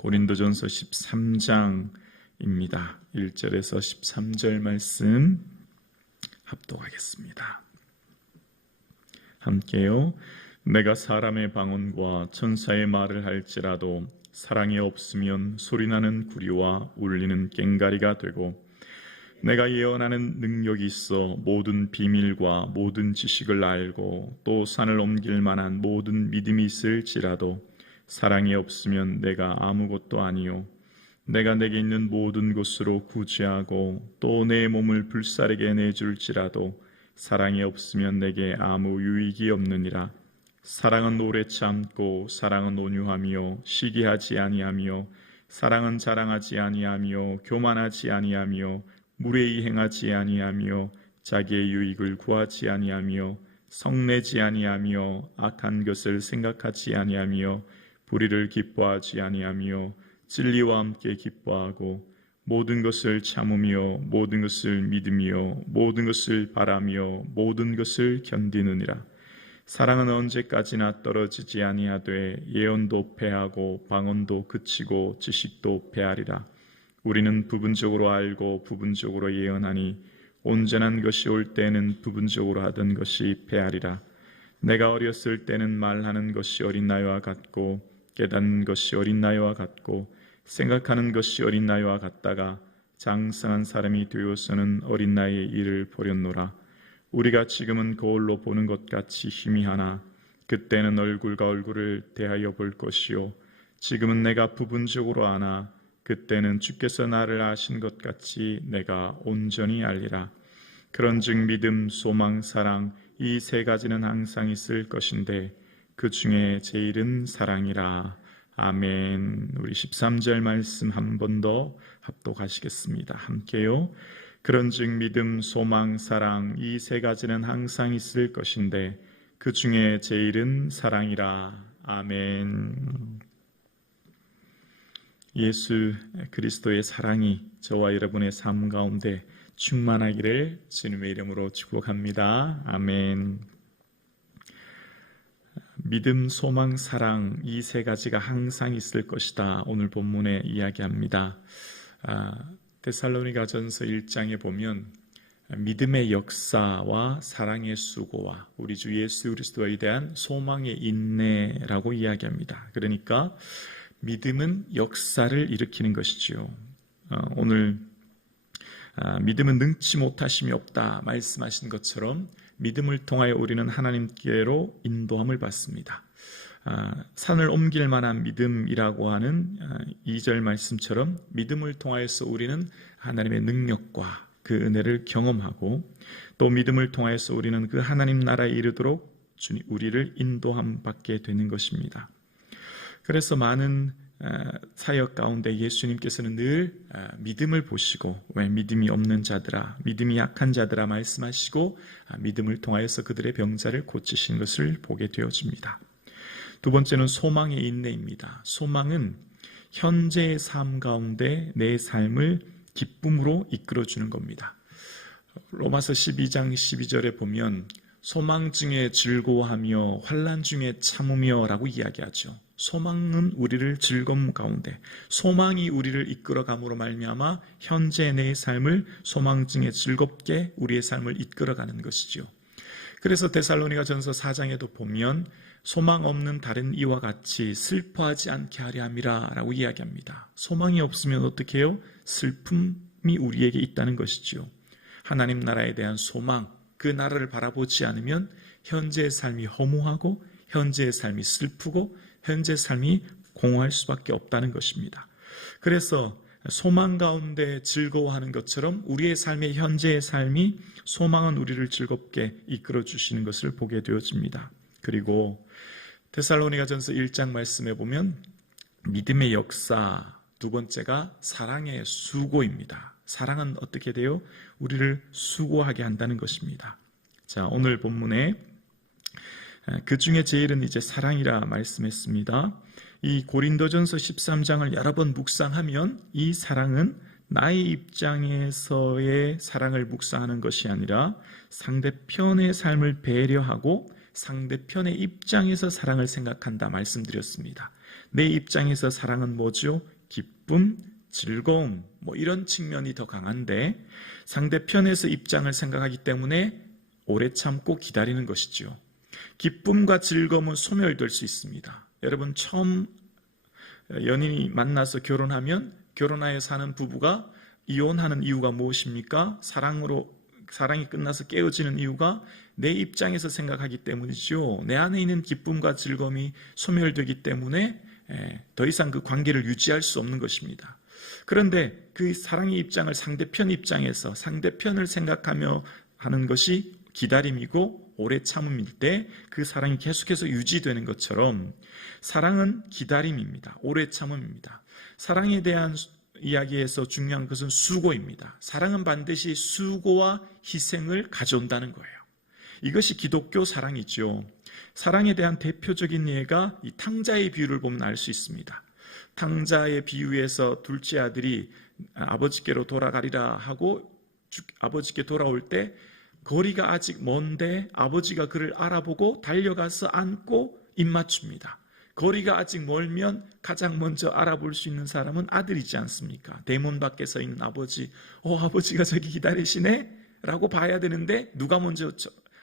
고린도전서 13장입니다. 1절에서 13절 말씀 합독하겠습니다. 함께요. 내가 사람의 방언과 천사의 말을 할지라도 사랑이 없으면 소리나는 구리와 울리는 꽹가리가 되고, 내가 예언하는 능력이 있어 모든 비밀과 모든 지식을 알고 또 산을 옮길 만한 모든 믿음이 있을지라도 사랑이 없으면 내가 아무것도 아니요, 내가 내게 있는 모든 것으로 구제하고 또 내 몸을 불사르게 내줄지라도 사랑이 없으면 내게 아무 유익이 없느니라. 사랑은 오래 참고 사랑은 온유하며 시기하지 아니하며 사랑은 자랑하지 아니하며 교만하지 아니하며 무례히 행하지 아니하며 자기의 유익을 구하지 아니하며 성내지 아니하며 악한 것을 생각하지 아니하며 불의를 기뻐하지 아니하며 진리와 함께 기뻐하고 모든 것을 참으며 모든 것을 믿으며 모든 것을 바라며 모든 것을 견디느니라. 사랑은 언제까지나 떨어지지 아니하되 예언도 패하고 방언도 그치고 지식도 패하리라. 우리는 부분적으로 알고 부분적으로 예언하니 온전한 것이 올 때는 부분적으로 하던 것이 패하리라. 내가 어렸을 때는 말하는 것이 어린 나이와 같고 깨닫는 것이 어린 나이와 같고 생각하는 것이 어린 나이와 같다가 장성한 사람이 되어서는 어린 나이의 일을 버렸노라. 우리가 지금은 거울로 보는 것 같이 희미하나 그때는 얼굴과 얼굴을 대하여 볼 것이요, 지금은 내가 부분적으로 아나 그때는 주께서 나를 아신 것 같이 내가 온전히 알리라. 그런즉 믿음, 소망, 사랑 이 세 가지는 항상 있을 것인데 그 중에 제일은 사랑이라. 아멘. 우리 13절 말씀 한 번 더 합독하시겠습니다. 함께요. 그런즉 믿음, 소망, 사랑 이 세 가지는 항상 있을 것인데 그 중에 제일은 사랑이라. 아멘. 예수 그리스도의 사랑이 저와 여러분의 삶 가운데 충만하기를 주님의 이름으로 축복합니다. 아멘. 믿음, 소망, 사랑 이 세 가지가 항상 있을 것이다. 오늘 본문에 이야기합니다. 데살로니가전서 1장에 보면 믿음의 역사와 사랑의 수고와 우리 주 예수 그리스도에 대한 소망의 인내라고 이야기합니다. 그러니까 믿음은 역사를 일으키는 것이지요. 오늘 믿음은 능치 못하심이 없다 말씀하신 것처럼 믿음을 통하여 우리는 하나님께로 인도함을 받습니다. 산을 옮길 만한 믿음이라고 하는 2절 말씀처럼 믿음을 통하여서 우리는 하나님의 능력과 그 은혜를 경험하고 또 믿음을 통하여서 우리는 그 하나님 나라에 이르도록 우리를 인도함 받게 되는 것입니다. 그래서 많은 사역 가운데 예수님께서는 늘 믿음을 보시고 왜 믿음이 없는 자들아, 믿음이 약한 자들아 말씀하시고 믿음을 통하여서 그들의 병자를 고치신 것을 보게 되어집니다. 두 번째는 소망의 인내입니다. 소망은 현재의 삶 가운데 내 삶을 기쁨으로 이끌어주는 겁니다. 로마서 12장 12절에 보면 소망 중에 즐거워하며 환난 중에 참으며 라고 이야기하죠. 소망은 우리를 즐거움 가운데, 소망이 우리를 이끌어감으로 말미암아 현재 내 삶을 소망 중에 즐겁게 우리의 삶을 이끌어가는 것이죠. 그래서 데살로니가전서 4장에도 보면 소망 없는 다른 이와 같이 슬퍼하지 않게 하려 함이라 라고 이야기합니다. 소망이 없으면 어떻게 해요? 슬픔이 우리에게 있다는 것이지요. 하나님 나라에 대한 소망, 그 나라를 바라보지 않으면 현재의 삶이 허무하고 현재의 삶이 슬프고 현재의 삶이 공허할 수밖에 없다는 것입니다. 그래서 소망 가운데 즐거워하는 것처럼 우리의 삶의 현재의 삶이 소망은 우리를 즐겁게 이끌어 주시는 것을 보게 되어집니다. 그리고 데살로니가전서 1장 말씀에 보면 믿음의 역사, 두 번째가 사랑의 수고입니다. 사랑은 어떻게 돼요? 우리를 수고하게 한다는 것입니다. 자, 오늘 본문에 그 중에 제일은 이제 사랑이라 말씀했습니다. 이 고린도전서 13장을 여러 번 묵상하면 이 사랑은 나의 입장에서의 사랑을 묵상하는 것이 아니라 상대편의 삶을 배려하고 상대편의 입장에서 사랑을 생각한다 말씀드렸습니다. 내 입장에서 사랑은 뭐죠? 기쁨, 즐거움, 이런 측면이 더 강한데 상대편에서 입장을 생각하기 때문에 오래 참고 기다리는 것이죠. 기쁨과 즐거움은 소멸될 수 있습니다. 여러분, 처음 연인이 만나서 결혼하면 결혼하여 사는 부부가 이혼하는 이유가 무엇입니까? 사랑이 끝나서 깨어지는 이유가 내 입장에서 생각하기 때문이죠. 내 안에 있는 기쁨과 즐거움이 소멸되기 때문에 더 이상 그 관계를 유지할 수 없는 것입니다. 그런데 그 사랑의 입장을 상대편 입장에서 상대편을 생각하며 하는 것이 기다림이고 오래 참음일 때 그 사랑이 계속해서 유지되는 것처럼 사랑은 기다림입니다. 오래 참음입니다. 사랑에 대한 이야기에서 중요한 것은 수고입니다. 사랑은 반드시 수고와 희생을 가져온다는 거예요. 이것이 기독교 사랑이죠. 사랑에 대한 대표적인 예가 이 탕자의 비유를 보면 알 수 있습니다. 탕자의 비유에서 둘째 아들이 아버지께로 돌아가리라 하고 아버지께 돌아올 때 거리가 아직 먼데 아버지가 그를 알아보고 달려가서 안고 입맞춥니다. 거리가 아직 멀면 가장 먼저 알아볼 수 있는 사람은 아들이지 않습니까? 대문 밖에 서 있는 아버지, 아버지가 저기 기다리시네? 라고 봐야 되는데 누가 먼저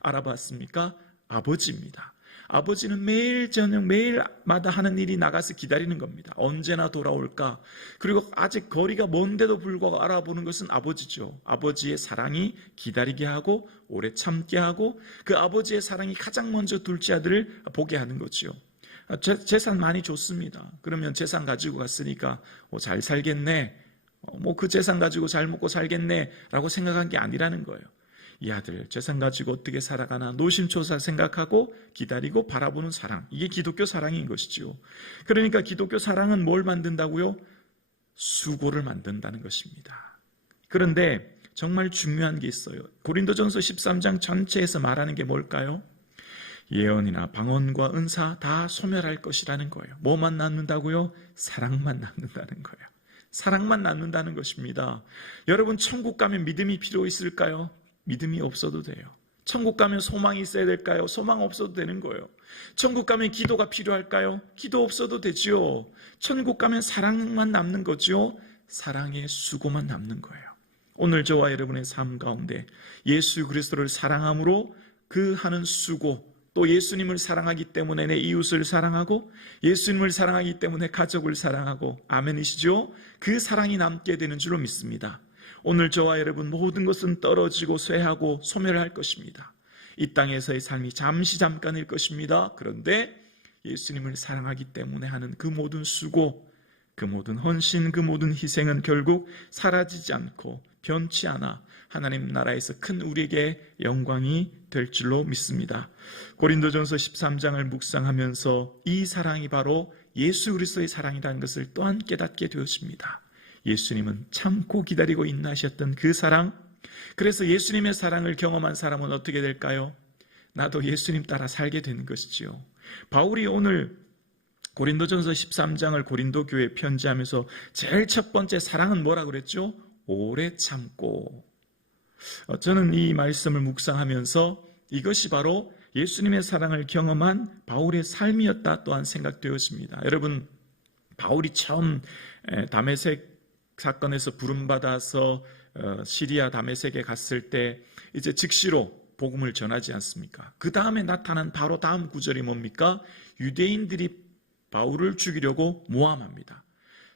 알아봤습니까? 아버지입니다. 아버지는 매일 저녁 매일마다 하는 일이 나가서 기다리는 겁니다. 언제나 돌아올까? 그리고 아직 거리가 먼데도 불구하고 알아보는 것은 아버지죠. 아버지의 사랑이 기다리게 하고 오래 참게 하고 그 아버지의 사랑이 가장 먼저 둘째 아들을 보게 하는 거죠. 재산 많이 줬습니다. 그러면 재산 가지고 갔으니까 잘 살겠네. 그 재산 가지고 잘 먹고 살겠네 라고 생각한 게 아니라는 거예요. 이 아들 재산 가지고 어떻게 살아가나 노심초사 생각하고 기다리고 바라보는 사랑, 이게 기독교 사랑인 것이죠. 그러니까 기독교 사랑은 뭘 만든다고요? 수고를 만든다는 것입니다. 그런데 정말 중요한 게 있어요. 고린도전서 13장 전체에서 말하는 게 뭘까요? 예언이나 방언과 은사 다 소멸할 것이라는 거예요. 뭐만 남는다고요? 사랑만 남는다는 거예요. 사랑만 남는다는 것입니다. 여러분, 천국 가면 믿음이 필요 있을까요? 믿음이 없어도 돼요. 천국 가면 소망이 있어야 될까요? 소망 없어도 되는 거예요. 천국 가면 기도가 필요할까요? 기도 없어도 되지요. 천국 가면 사랑만 남는 거죠. 사랑의 수고만 남는 거예요. 오늘 저와 여러분의 삶 가운데 예수 그리스도를 사랑함으로 그 하는 수고, 또 예수님을 사랑하기 때문에 내 이웃을 사랑하고 예수님을 사랑하기 때문에 가족을 사랑하고, 아멘이시죠? 그 사랑이 남게 되는 줄로 믿습니다. 오늘 저와 여러분 모든 것은 떨어지고 쇠하고 소멸할 것입니다. 이 땅에서의 삶이 잠깐일 것입니다. 그런데 예수님을 사랑하기 때문에 하는 그 모든 수고, 그 모든 헌신, 그 모든 희생은 결국 사라지지 않고 변치 않아 하나님 나라에서 큰 우리에게 영광이 될 줄로 믿습니다. 고린도전서 13장을 묵상하면서 이 사랑이 바로 예수 그리스도의 사랑이라는 것을 또한 깨닫게 되었습니다. 예수님은 참고 기다리고 인내하셨던 그 사랑, 그래서 예수님의 사랑을 경험한 사람은 어떻게 될까요? 나도 예수님 따라 살게 되는 것이지요. 바울이 오늘 고린도전서 13장을 고린도 교회에 편지하면서 제일 첫 번째 사랑은 뭐라 그랬죠? 오래 참고. 저는 이 말씀을 묵상하면서 이것이 바로 예수님의 사랑을 경험한 바울의 삶이었다 또한 생각되었습니다. 여러분, 바울이 처음 다메섹 사건에서 부름받아서 시리아 다메섹에 갔을 때 이제 즉시로 복음을 전하지 않습니까? 그 다음에 나타난 바로 다음 구절이 뭡니까? 유대인들이 바울을 죽이려고 모함합니다.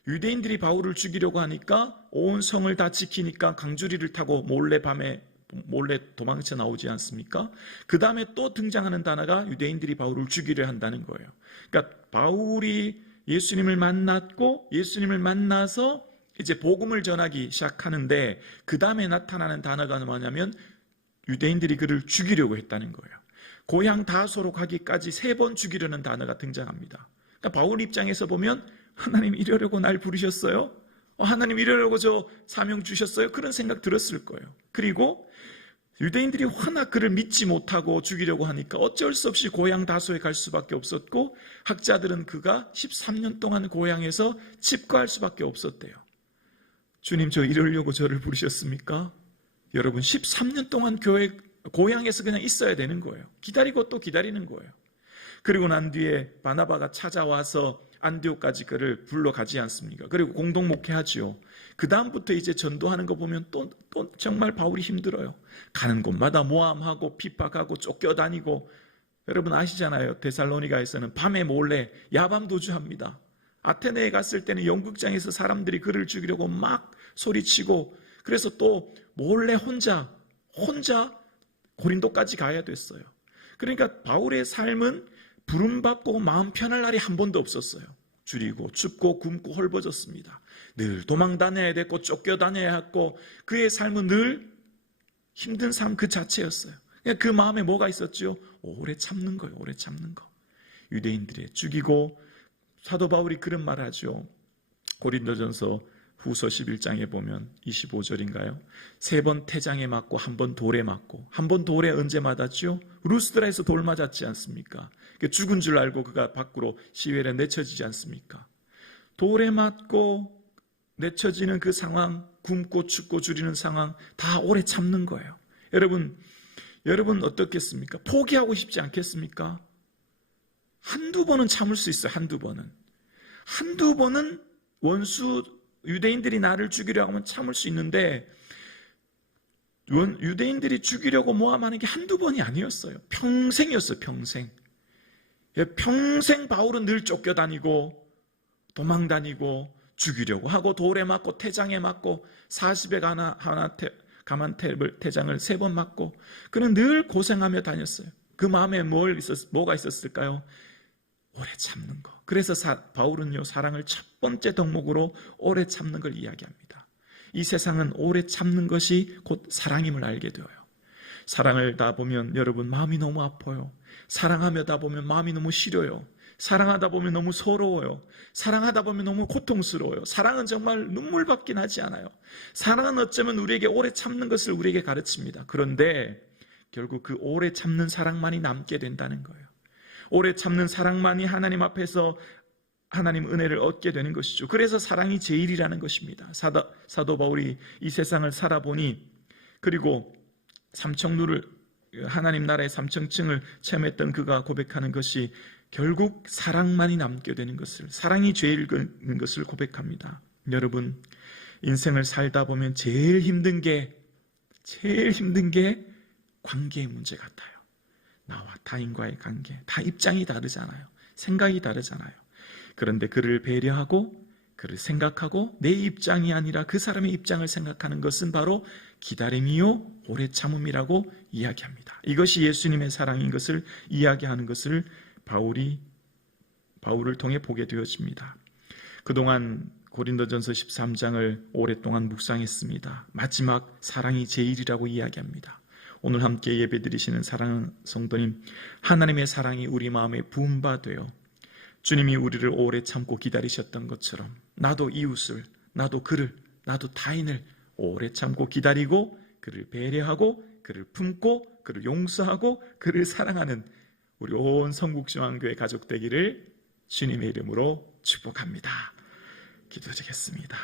유대인들이 바울을 죽이려고 하니까 온 성을 다 지키니까 강주리를 타고 밤에 몰래 도망쳐 나오지 않습니까? 그 다음에 또 등장하는 단어가 유대인들이 바울을 죽이려 한다는 거예요. 그러니까 바울이 예수님을 만났고 예수님을 만나서 이제 복음을 전하기 시작하는데 그 다음에 나타나는 단어가 뭐냐면 유대인들이 그를 죽이려고 했다는 거예요. 고향 다소로 가기까지 3번 죽이려는 단어가 등장합니다. 그러니까 바울 입장에서 보면 하나님 이러려고 날 부르셨어요? 하나님 이러려고 저 사명 주셨어요? 그런 생각 들었을 거예요. 그리고 유대인들이 워낙 그를 믿지 못하고 죽이려고 하니까 어쩔 수 없이 고향 다소에 갈 수밖에 없었고, 학자들은 그가 13년 동안 고향에서 집거할 수밖에 없었대요. 주님, 저 이러려고 저를 부르셨습니까? 여러분, 13년 동안 고향에서 그냥 있어야 되는 거예요. 기다리고 또 기다리는 거예요. 그리고 난 뒤에 바나바가 찾아와서 안디옥까지 그를 불러가지 않습니까? 그리고 공동 목회하지요. 그 다음부터 이제 전도하는 거 보면 또 정말 바울이 힘들어요. 가는 곳마다 모함하고 핍박하고 쫓겨다니고, 여러분 아시잖아요. 데살로니가에서는 밤에 몰래 야밤 도주합니다. 아테네에 갔을 때는 연극장에서 사람들이 그를 죽이려고 막 소리치고, 그래서 또 몰래 혼자 고린도까지 가야 됐어요. 그러니까 바울의 삶은 부름받고 마음 편할 날이 한 번도 없었어요. 줄이고 춥고 굶고 헐벗었습니다. 늘 도망 다녀야 됐고 쫓겨다녀야 했고, 그의 삶은 늘 힘든 삶 그 자체였어요. 그 마음에 뭐가 있었죠? 오래 참는 거예요. 오래 참는 거. 유대인들이 죽이고, 사도 바울이 그런 말을 하죠. 고린도전서 후서 11장에 보면 25절인가요? 3번 태장에 맞고 1번 돌에 맞고, 1번 돌에 언제 맞았죠? 루스드라에서 돌 맞았지 않습니까? 죽은 줄 알고 그가 밖으로 시외에 내쳐지지 않습니까? 돌에 맞고 내쳐지는 그 상황, 굶고 춥고 줄이는 상황, 다 오래 참는 거예요. 여러분 어떻겠습니까? 포기하고 싶지 않겠습니까? 한두 번은 참을 수 있어요. 한두 번은 원수 유대인들이 나를 죽이려고 하면 참을 수 있는데, 유대인들이 죽이려고 모함하는 게 한두 번이 아니었어요. 평생이었어요. 평생 바울은 늘 쫓겨다니고 도망다니고 죽이려고 하고, 돌에 맞고 태장에 맞고 40에 가만 태장을 3번 맞고, 그는 늘 고생하며 다녔어요. 그 마음에 뭐가 있었을까요? 오래 참는 거. 그래서 바울은요, 사랑을 첫 번째 덕목으로 오래 참는 걸 이야기합니다. 이 세상은 오래 참는 것이 곧 사랑임을 알게 되어요. 사랑을 다 보면 여러분 마음이 너무 아파요. 사랑하다 보면 마음이 너무 시려요. 사랑하다 보면 너무 서러워요. 사랑하다 보면 너무 고통스러워요. 사랑은 정말 눈물밖에 나지 않아요. 사랑은 어쩌면 우리에게 오래 참는 것을 우리에게 가르칩니다. 그런데 결국 그 오래 참는 사랑만이 남게 된다는 거예요. 오래 참는 사랑만이 하나님 앞에서 하나님 은혜를 얻게 되는 것이죠. 그래서 사랑이 제일이라는 것입니다. 사도 바울이 이 세상을 살아보니, 그리고 삼청루를, 하나님 나라의 삼청층을 체험했던 그가 고백하는 것이 결국 사랑만이 남게 되는 것을, 사랑이 제일인 것을 고백합니다. 여러분, 인생을 살다 보면 제일 힘든 게 관계의 문제 같아요. 나와 타인과의 관계, 다 입장이 다르잖아요. 생각이 다르잖아요. 그런데 그를 배려하고 그를 생각하고 내 입장이 아니라 그 사람의 입장을 생각하는 것은 바로 기다림이요 오래 참음이라고 이야기합니다. 이것이 예수님의 사랑인 것을 이야기하는 것을 바울을 통해 보게 되어집니다. 그동안 고린도전서 13장을 오랫동안 묵상했습니다. 마지막 사랑이 제일이라고 이야기합니다. 오늘 함께 예배드리시는 사랑하는 성도님, 하나님의 사랑이 우리 마음에 부음바되어 주님이 우리를 오래 참고 기다리셨던 것처럼, 나도 이웃을, 나도 그를, 나도 타인을 오래 참고 기다리고 그를 배려하고 그를 품고 그를 용서하고 그를 사랑하는 우리 온 성국중앙교회 가족 되기를 주님의 이름으로 축복합니다. 기도드리겠습니다.